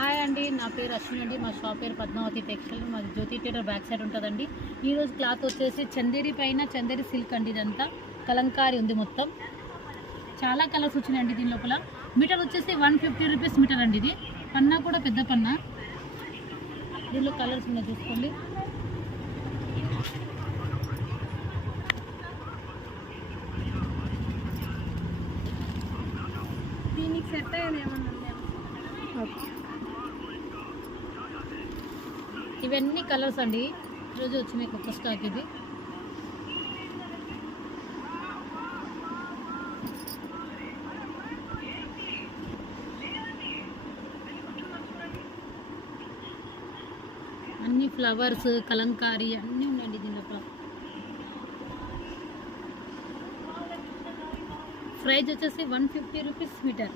Hi అండి, నా పేరు అశ్విని అండి. మా షాప్ పేరు పద్మావతి టెక్స్టైల్. మాది జ్యోతి థియేటర్ బ్యాక్ సైడ్ ఉంటుందండి. ఈరోజు క్లాత్ వచ్చేసి చందేరి పైన చందేరి సిల్క్ అండి. ఇదంతా కలంకారీ ఉంది. మొత్తం చాలా కలర్స్ వచ్చినాయండి. దీని లోపల మీటర్ వచ్చేసి 150 రూపీస్ మీటర్ అండి. ఇది పన్నా కూడా పెద్ద పన్నా. దీనిలో కలర్స్ ఉన్నాయి, చూసుకోండి. దీనికి సెట్ అయ్యేది ఏమన్నా ఇవన్నీ కలర్స్ అండి. ఈరోజు వచ్చినాయి కొత్త స్టాక్. ఇది అన్ని ఫ్లవర్స్ కలంకారీ అన్నీ ఉన్నాయండి దీని లోపల. ప్రైస్ వచ్చేసి 150 రూపీస్ మీటర్.